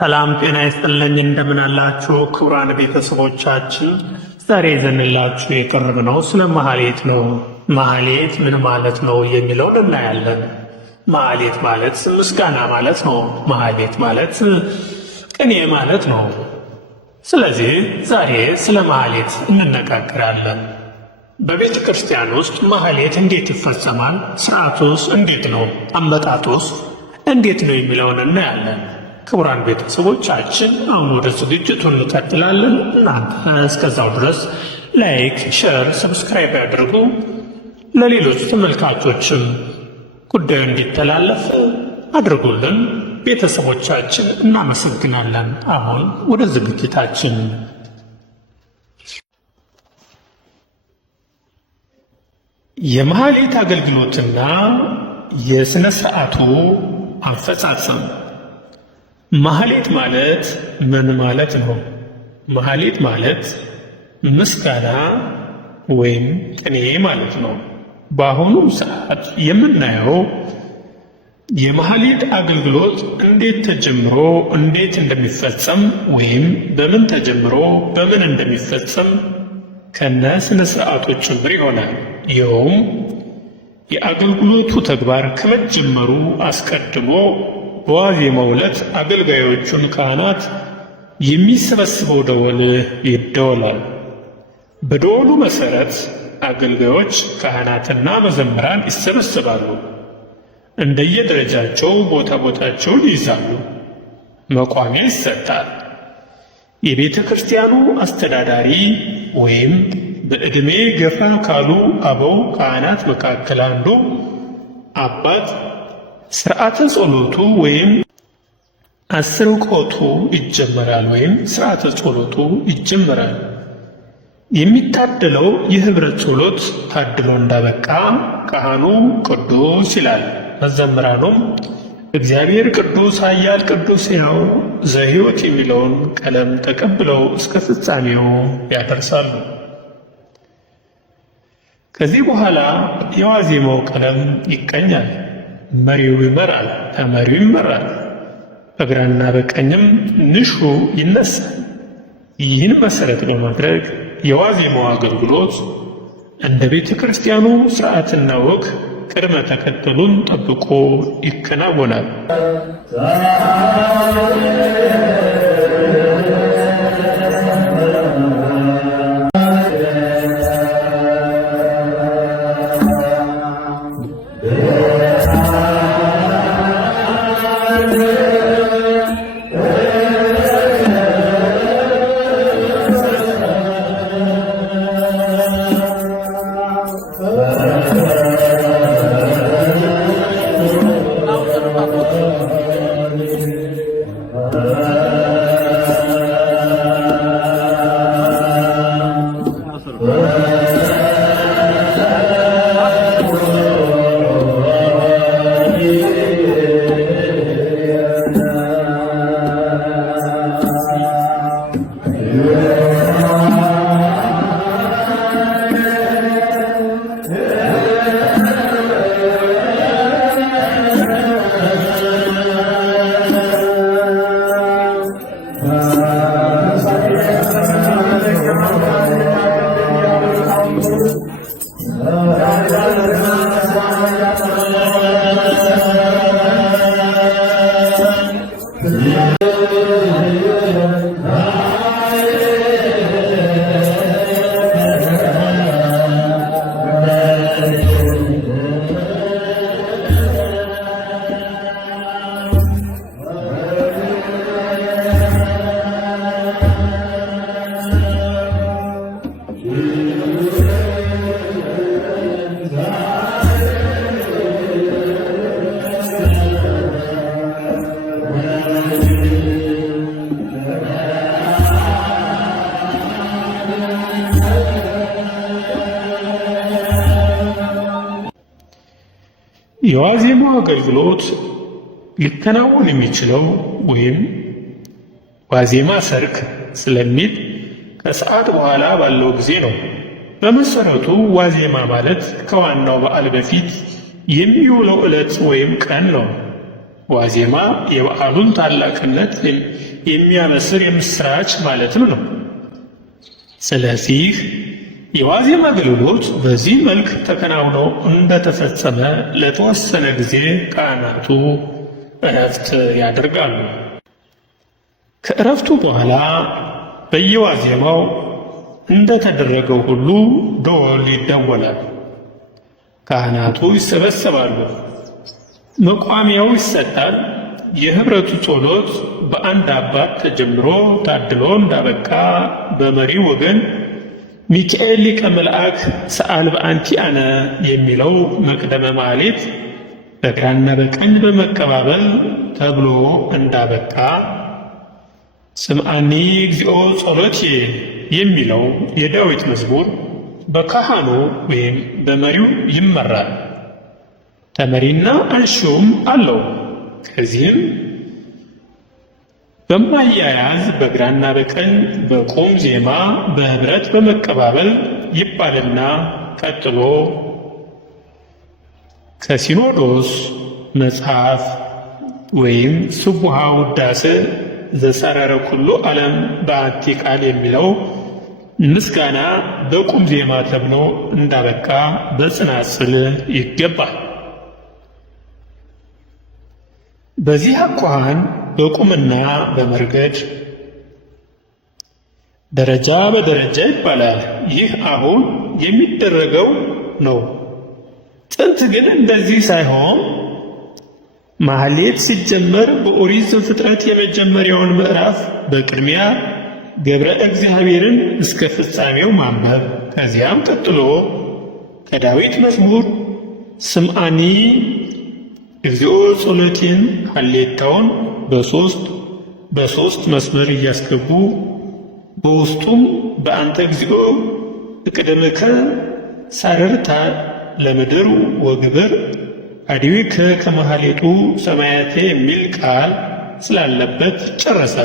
ሰላም ጤና ይስጥልኝ። እንደምን አላችሁ ክቡራን ቤተሰቦቻችን? ዛሬ ይዘንላችሁ የቀረብነው ስለ ማህሌት ነው። ማህሌት ምን ማለት ነው የሚለውን እናያለን። ማህሌት ማለት ምስጋና ማለት ነው። ማህሌት ማለት ቅኔ ማለት ነው። ስለዚህ ዛሬ ስለ ማህሌት እንነጋገራለን። በቤተ ክርስቲያን ውስጥ ማህሌት እንዴት ይፈጸማል? ስርዓቱስ እንዴት ነው? አመጣጡስ እንዴት ነው የሚለውን እናያለን። ክቡራን ቤተሰቦቻችን አሁን ወደ ዝግጅቱ እንቀጥላለን። እናንተ እስከዛው ድረስ ላይክ፣ ሼር፣ ሰብስክራይብ ያድርጉ። ለሌሎች ተመልካቾችም ጉዳዩ እንዲተላለፍ አድርጉልን። ቤተሰቦቻችን እናመሰግናለን። አሁን ወደ ዝግጅታችን የማህሌት አገልግሎትና የሥነ ሥርዓቱ አፈጻጸም። ማህሌት ማለት ምን ማለት ነው? ማህሌት ማለት ምስጋና ወይም ቅኔ ማለት ነው። በአሁኑ ሰዓት የምናየው የማህሌት አገልግሎት እንዴት ተጀምሮ እንዴት እንደሚፈጸም ወይም በምን ተጀምሮ በምን እንደሚፈጸም ከነ ስነ ስርዓቱ ጭምር ይሆናል። ይኸውም የአገልግሎቱ ተግባር ከመጀመሩ አስቀድሞ በዋዜማው ዕለት አገልጋዮቹን ካህናት የሚሰበስበው ደወል ይደወላል። በደወሉ መሠረት አገልጋዮች ካህናትና መዘምራን ይሰበሰባሉ። እንደየደረጃቸው ቦታቸውን ይይዛሉ። መቋሚያ ይሰጣል። የቤተ ክርስቲያኑ አስተዳዳሪ ወይም በዕድሜ ገፋ ካሉ አበው ካህናት መካከል አንዱ አባት ሥርዓተ ጸሎቱ ወይም አስርቆቱ ይጀመራል ወይም ሥርዓተ ጸሎቱ ይጀመራል። የሚታደለው የኅብረት ጸሎት ታድሎ እንዳበቃ ካህኑ ቅዱስ ይላል። መዘምራኑም እግዚአብሔር ቅዱስ ኃያል ቅዱስ ሕያው ዘሕይወት የሚለውን ቀለም ተቀብለው እስከ ፍጻሜው ያደርሳሉ። ከዚህ በኋላ የዋዜማው ቀለም ይቀኛል። መሪው ይመራል፣ ተመሪው ይመራል። በግራና በቀኝም ንሹ ይነሳል። ይህን መሠረት በማድረግ የዋዜማው አገልግሎት እንደ ቤተ ክርስቲያኑ ሥርዓትና ወግ ቅድመ ተከተሉን ጠብቆ ይከናወናል። የዋዜማው አገልግሎት ሊከናወን የሚችለው ወይም ዋዜማ ሰርክ ስለሚል ከሰዓት በኋላ ባለው ጊዜ ነው። በመሰረቱ ዋዜማ ማለት ከዋናው በዓል በፊት የሚውለው ዕለት ወይም ቀን ነው። ዋዜማ የበዓሉን ታላቅነት የሚያበስር የምስራች ማለትም ነው። ስለዚህ የዋዜማ አገልግሎት በዚህ መልክ ተከናውኖ እንደተፈጸመ ለተወሰነ ጊዜ ካህናቱ እረፍት ያደርጋሉ። ከእረፍቱ በኋላ በየዋዜማው እንደተደረገው ሁሉ ደወል ይደወላል። ካህናቱ ይሰበሰባሉ። መቋሚያው ይሰጣል። የኅብረቱ ጸሎት በአንድ አባት ተጀምሮ ታድሎ እንዳበቃ በመሪው ወገን ሚካኤል ሊቀ መልአክ ሰአል በአንቲ አነ የሚለው መቅደመ ማኅሌት በግራና በቀኝ በመቀባበል ተብሎ እንዳበቃ ስምዓኒ እግዚኦ ጸሎቴ የሚለው የዳዊት መዝሙር በካህኑ ወይም በመሪው ይመራል። ተመሪና አንሺውም አለው። ከዚህም በማያያዝ በግራና በቀኝ በቁም ዜማ በኅብረት በመቀባበል ይባልና ቀጥሎ ከሲኖዶስ መጽሐፍ ወይም ስቡሐ ውዳሴ ዘጸረረ ኩሉ ዓለም በአንቲ ቃል የሚለው ምስጋና በቁም ዜማ ተብሎ እንዳበቃ በጽናጽል ይገባል። በዚህ አኳኋን በቁምና በመርገድ ደረጃ በደረጃ ይባላል። ይህ አሁን የሚደረገው ነው። ጥንት ግን እንደዚህ ሳይሆን ማኅሌት ሲጀመር በኦሪት ዘፍጥረት የመጀመሪያውን ምዕራፍ በቅድሚያ ገብረ እግዚአብሔርን እስከ ፍጻሜው ማንበብ፣ ከዚያም ቀጥሎ ከዳዊት መዝሙር ስምዓኒ እግዚኦ ጸሎቴን ሀሌታውን በሶስት መስመር እያስገቡ በውስጡም በአንተ እግዚኦ እቅድምከ ሳረርታ ለምድር ወግብር አዲዊከ ከመሃሌቱ ሰማያቴ የሚል ቃል ስላለበት ጨረሰ።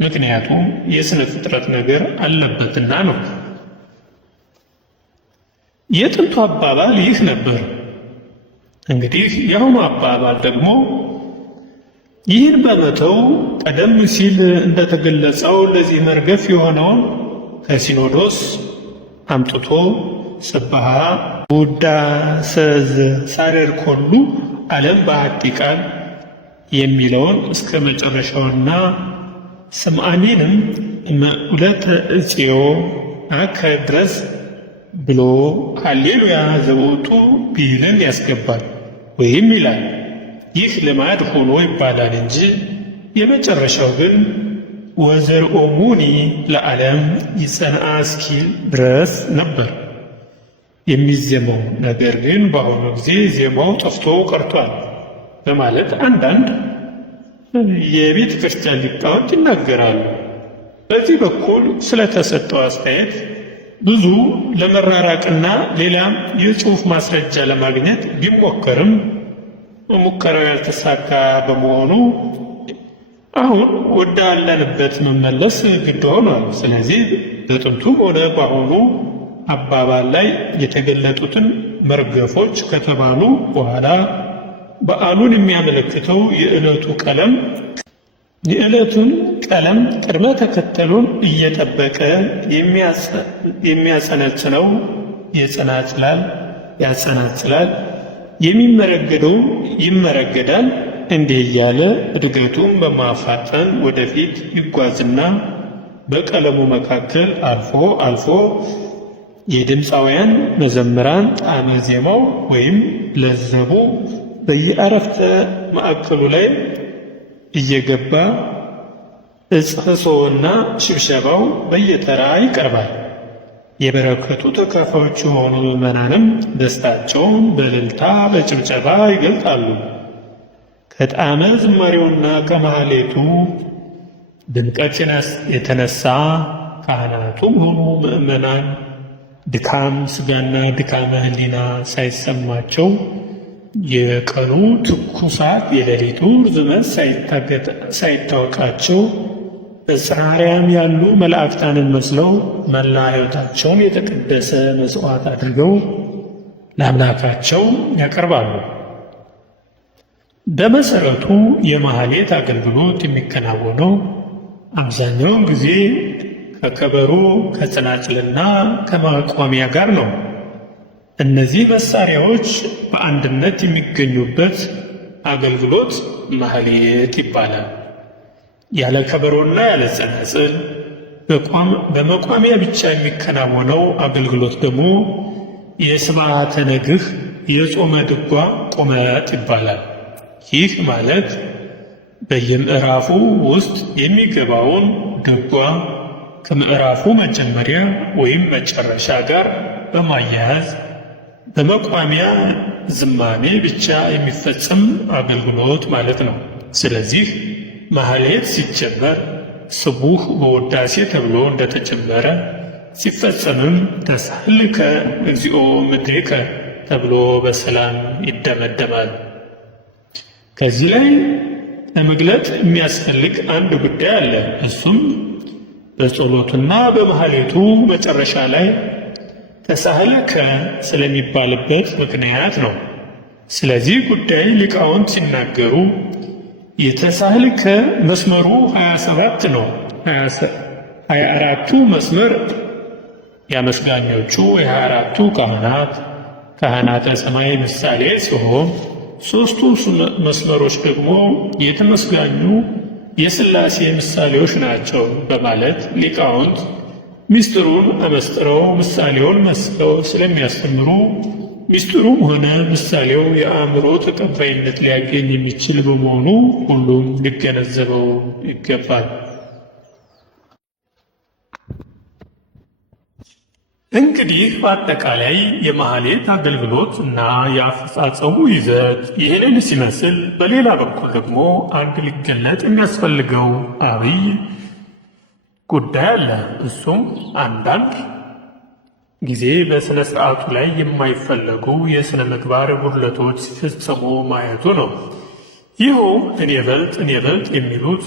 ምክንያቱም የሥነ ፍጥረት ነገር አለበትና ነው። የጥንቱ አባባል ይህ ነበር። እንግዲህ የአሁኑ አባባል ደግሞ ይህን በመተው ቀደም ሲል እንደተገለጸው ለዚህ መርገፍ የሆነውን ከሲኖዶስ አምጥቶ ስብሐ ውዳሴ ዘሳረረ ኩሉ ዓለም በአሐቲ ቃል የሚለውን እስከ መጨረሻውና ስምዓኒንም እምዑለተ እፄዮ አከ ድረስ ብሎ ሃሌሉያ ዘውቱ ቢልን ያስገባል ወይም ይላል። ይህ ልማድ ሆኖ ይባላል እንጂ የመጨረሻው ግን ወዘርኦሙኒ ለዓለም ይጸንዓ እስኪል ድረስ ነበር የሚዜመው። ነገር ግን በአሁኑ ጊዜ ዜማው ጠፍቶ ቀርቷል በማለት አንዳንድ የቤተ ክርስቲያን ሊቃውንት ይናገራሉ። በዚህ በኩል ስለተሰጠው አስተያየት ብዙ ለመራራቅና ሌላም የጽሑፍ ማስረጃ ለማግኘት ቢሞከርም ሙከራው ያልተሳካ በመሆኑ አሁን ወዳለንበት መመለስ ግድ ሆኗል። ስለዚህ በጥንቱም ሆነ በአሁኑ አባባል ላይ የተገለጡትን መርገፎች ከተባሉ በኋላ በዓሉን የሚያመለክተው የዕለቱን ቀለም ቅድመ ተከተሉን እየጠበቀ የሚያጸነጽለው ያጸናጽላል፣ የሚመረገደው ይመረገዳል። እንዲህ እያለ እድገቱን በማፋጠን ወደፊት ይጓዝና በቀለሙ መካከል አልፎ የድምፃውያን መዘምራን ጣዕመ ዜማው ወይም ለዘቡ በየአረፍተ ማዕከሉ ላይ እየገባ እጽሕሶና ሽብሸባው በየተራ ይቀርባል። የበረከቱ ተካፋዮች የሆኑ ምዕመናንም ደስታቸውን በእልልታ በጭብጨባ ይገልጣሉ። ከጣዕመ ዝማሬውና ከማኅሌቱ ድምቀት የተነሳ ካህናቱም ሆኑ ምዕመናን ድካም ሥጋና ድካመ ሕሊና ሳይሰማቸው የቀኑ ትኩሳት የሌሊቱ ርዝመት ሳይታወቃቸው በጽራርያም ያሉ መላእክታንን መስለው መላ ሕይወታቸውን የተቀደሰ መሥዋዕት አድርገው ለአምላካቸው ያቀርባሉ። በመሰረቱ የማህሌት አገልግሎት የሚከናወነው አብዛኛውን ጊዜ ከከበሮ ከጸናጽልና ከማቋሚያ ጋር ነው። እነዚህ መሳሪያዎች በአንድነት የሚገኙበት አገልግሎት ማህሌት ይባላል። ያለ ከበሮና ያለ ጸናጽል በመቋሚያ ብቻ የሚከናወነው አገልግሎት ደግሞ የስብዓተ ነግህ የጾመ ድጓ ቁመት ይባላል። ይህ ማለት በየምዕራፉ ውስጥ የሚገባውን ድጓ ከምዕራፉ መጀመሪያ ወይም መጨረሻ ጋር በማያያዝ በመቋሚያ ዝማሜ ብቻ የሚፈጸም አገልግሎት ማለት ነው። ስለዚህ ማህሌት ሲጀመር ስቡሕ በውዳሴ ተብሎ እንደተጀመረ ሲፈጸምም ተሳህልከ እግዚኦ ምድሪከ ተብሎ በሰላም ይደመደማል። ከዚህ ላይ ለመግለጥ የሚያስፈልግ አንድ ጉዳይ አለ። እሱም በጸሎቱና በማህሌቱ መጨረሻ ላይ ተሳህልከ ስለሚባልበት ምክንያት ነው። ስለዚህ ጉዳይ ሊቃውንት ሲናገሩ የተሳህልከ መስመሩ 27 ነው። 24ቱ መስመር የአመስጋኞቹ የ24ቱ ካህናተ ሰማይ ምሳሌ ሲሆን ሦስቱ መስመሮች ደግሞ የተመስጋኙ የሥላሴ ምሳሌዎች ናቸው በማለት ሊቃውንት ምስጢሩን አመስጥረው ምሳሌውን መስለው ስለሚያስተምሩ ምስጢሩም ሆነ ምሳሌው የአእምሮ ተቀባይነት ሊያገኝ የሚችል በመሆኑ ሁሉም ሊገነዘበው ይገባል። እንግዲህ በአጠቃላይ የማህሌት አገልግሎት እና የአፈጻጸሙ ይዘት ይህንን ሲመስል፣ በሌላ በኩል ደግሞ አንድ ሊገለጥ የሚያስፈልገው አብይ ጉዳይ አለ። እሱም አንዳንድ ጊዜ በሥነ ሥርዓቱ ላይ የማይፈለጉ የሥነ ምግባር ጉድለቶች ሲፈጸሙ ማየቱ ነው። ይኸው እኔ በልጥ የሚሉት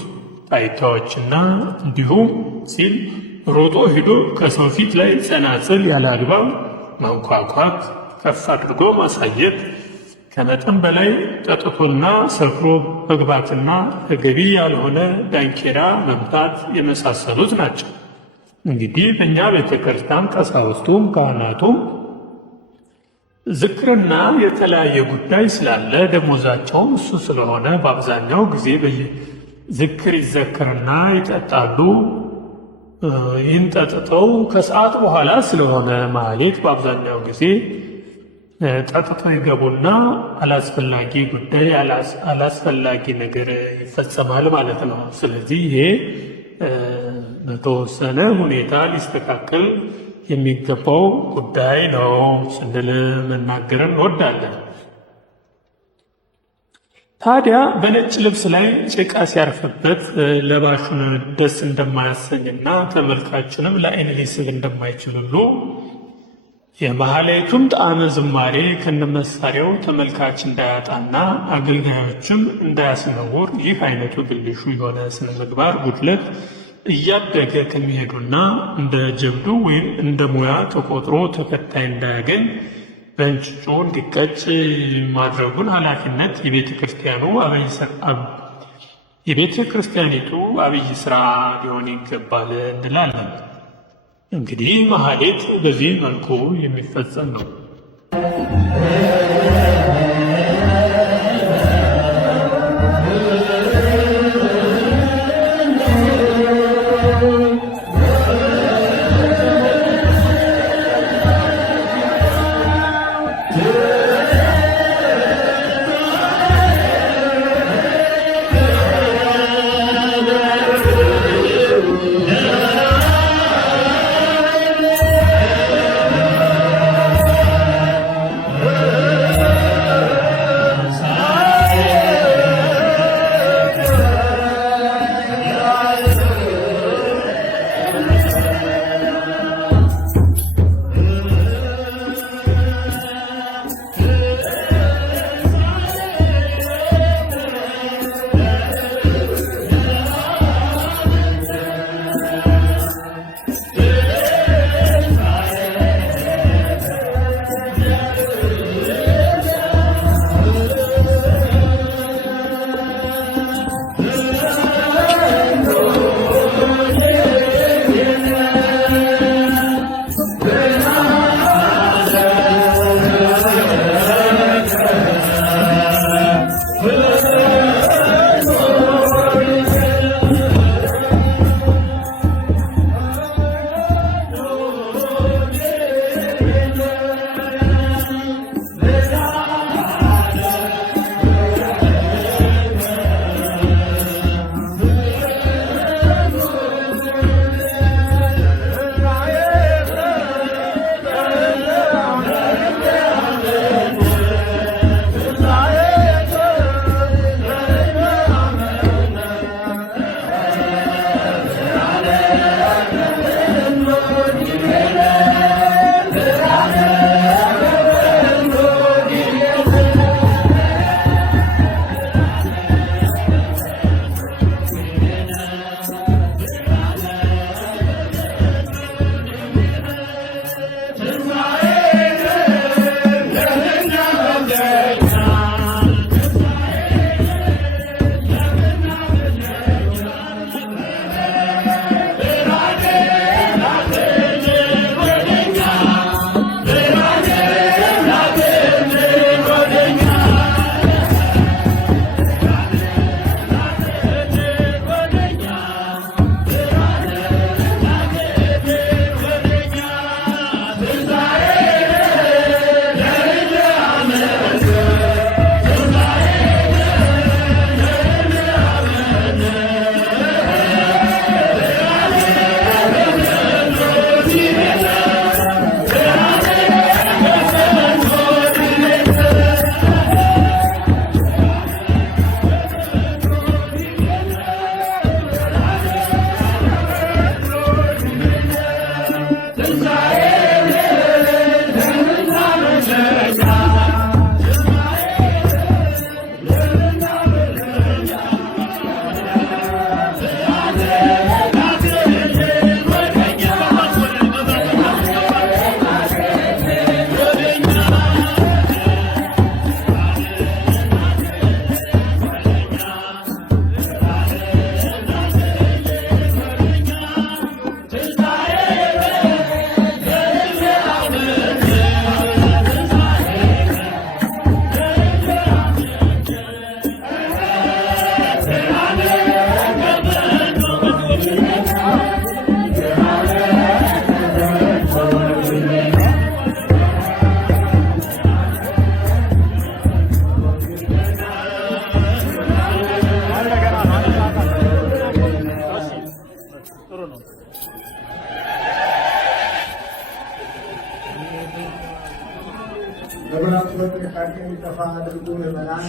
ታይታዎችና እንዲሁም ሲል ሮጦ ሄዶ ከሰው ፊት ላይ ጸናጽል ያለ አግባብ ማንኳኳት፣ ከፍ አድርጎ ማሳየት፣ ከመጠን በላይ ጠጥቶና ሰክሮ መግባትና ተገቢ ያልሆነ ዳንኪራ መምታት የመሳሰሉት ናቸው። እንግዲህ በእኛ ቤተ ክርስቲያን ቀሳውስቱም ካህናቱም ዝክርና የተለያየ ጉዳይ ስላለ ደሞዛቸውም እሱ ስለሆነ በአብዛኛው ጊዜ ዝክር ይዘክርና ይጠጣሉ። ይህን ጠጥተው ከሰዓት በኋላ ስለሆነ ማህሌት በአብዛኛው ጊዜ ጠጥተው ይገቡና አላስፈላጊ ጉዳይ አላስፈላጊ ነገር ይፈጸማል ማለት ነው። ስለዚህ ይሄ በተወሰነ ሁኔታ ሊስተካከል የሚገባው ጉዳይ ነው ስንል መናገር እንወዳለን። ታዲያ በነጭ ልብስ ላይ ጭቃ ሲያርፍበት ለባሹን ደስ እንደማያሰኝና ተመልካችንም ለዓይን ሊስብ እንደማይችል ሁሉ የማህሌቱም ጣዕመ ዝማሬ ከነመሳሪያው ተመልካች እንዳያጣና አገልጋዮችም እንዳያስነውር ይህ አይነቱ ብልሹ የሆነ ስነ ምግባር ጉድለት እያደገ ከሚሄዱና እንደ ጀብዱ ወይም እንደ ሙያ ተቆጥሮ ተከታይ እንዳያገኝ በእንጭጩ እንዲቀጭ ማድረጉን ኃላፊነት የቤተ ክርስቲያኒቱ አብይ ስራ ሊሆን ይገባል እንላለን። እንግዲህ ማህሌት በዚህ መልኩ የሚፈጸም ነው። በመላእክት ጥንቃቄ እንዲጠፋ አድርጎ ምዕመናን